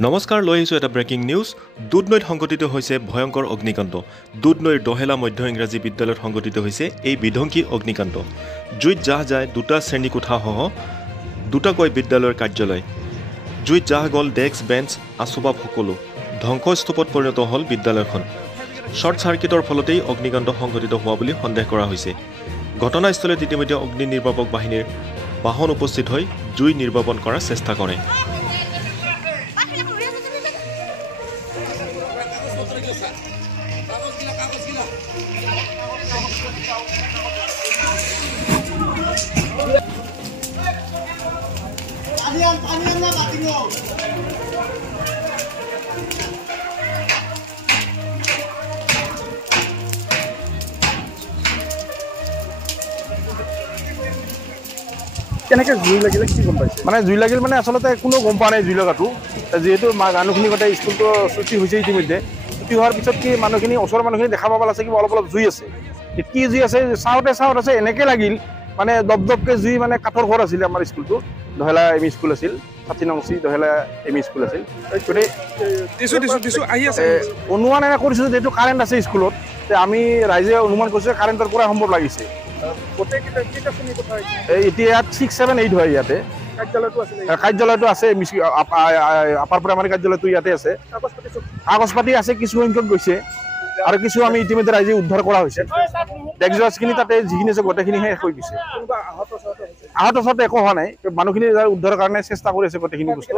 নমস্কাৰ, লৈ আহিছোঁ এটা ব্ৰেকিং নিউজ। দুধনৈত সংঘটিত হৈছে ভয়ংকৰ অগ্নিকাণ্ড। দুধনৈৰ দহেলা মধ্য ইংৰাজী বিদ্যালয়ত সংঘটিত হৈছে এই বিধ্বংসী অগ্নিকাণ্ড। জুইত জাহ যায় দুটা শ্ৰেণীকোঠাসহ দুটাকৈ বিদ্যালয়ৰ কাৰ্যালয়। জুইত জাহ গ'ল ডেস্ক, বেঞ্চ, আচবাব সকলো। ধ্বংসস্তূপত পৰিণত হ'ল বিদ্যালয়খন। শ্বৰ্ট চাৰ্কিটৰ ফলতেই অগ্নিকাণ্ড সংঘটিত হোৱা বুলি সন্দেহ কৰা হৈছে। ঘটনাস্থলীত ইতিমধ্যে অগ্নি নিৰ্বাপক বাহিনীৰ বাহন উপস্থিত হৈ জুই নিৰ্বাপন কৰাৰ চেষ্টা কৰে। কেনেকৈ জুই লাগিলে কি গম পাইছে? মানে জুই লাগিল মানে আচলতে কোনো গম পোৱা নাই জুই লগাটো। যিহেতু মানুহখিনি গোটেই স্কুলটো ছুটি হৈছে ইতিমধ্যে। ছুটি হোৱাৰ পিছত কি মানুহখিনি ওচৰৰ মানুহখিনি দেখা পাব লাগিছে কিবা অলপ অলপ জুই আছে। কি জুই আছে চাওঁতে আছে এনেকৈ লাগিল মানে দপদপকৈ জুই মানে কাঠৰ ঘৰ আছিলে আমাৰ স্কুলটো। দহেলা এম ই স্কুল আছিল, 60 নং চি দহেলা এম ই স্কুল আছিল। অনুমান এনে কৰিছোঁ যিহেতু কাৰেণ্ট আছে স্কুলত, আমি ৰাইজে অনুমান কৰিছোঁ কাৰেণ্টৰ পৰা সম্ভৱ লাগিছে। এতিয়া ইয়াত 6, 7, 8 হয়। ইয়াতে কাৰ্যালয়টো আছে, আপাৰ প্ৰাইমাৰী কাৰ্যালয়টো ইয়াতে আছে। কাগজ পাতি আছে, কিছু সংখ্যক গৈছে আৰু কিছু আমি ইতিমধ্যে ৰাইজে উদ্ধাৰ কৰা হৈছে। ডেস্কখিনি তাতে যিখিনি আছে গোটেইখিনি শেষ হৈ গৈছে। আহত একো হোৱা নাই। মানুহখিনি উদ্ধাৰৰ কাৰণে চেষ্টা কৰি আছে গোটেইখিনি বস্তু।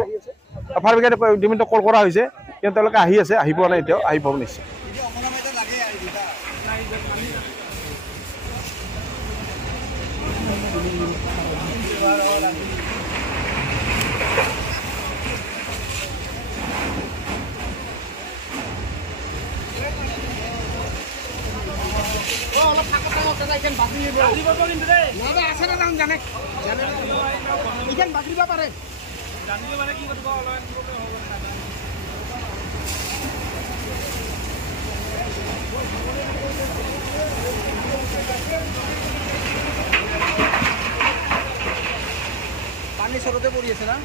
ফায়াৰ ব্ৰিগেড ইতিমধ্যে কল কৰা হৈছে, কিন্তু তেওঁলোকে আহি আছে, আহি পোৱা নাই এতিয়াও, আহি পাব নিশ্চয়। পানী চৰতে পৰি আছে না,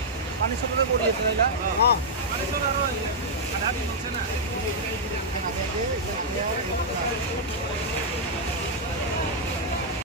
পানী চৰতে পৰি আছে না। পানী চৰ আৰু আধা দিন হৈছে না।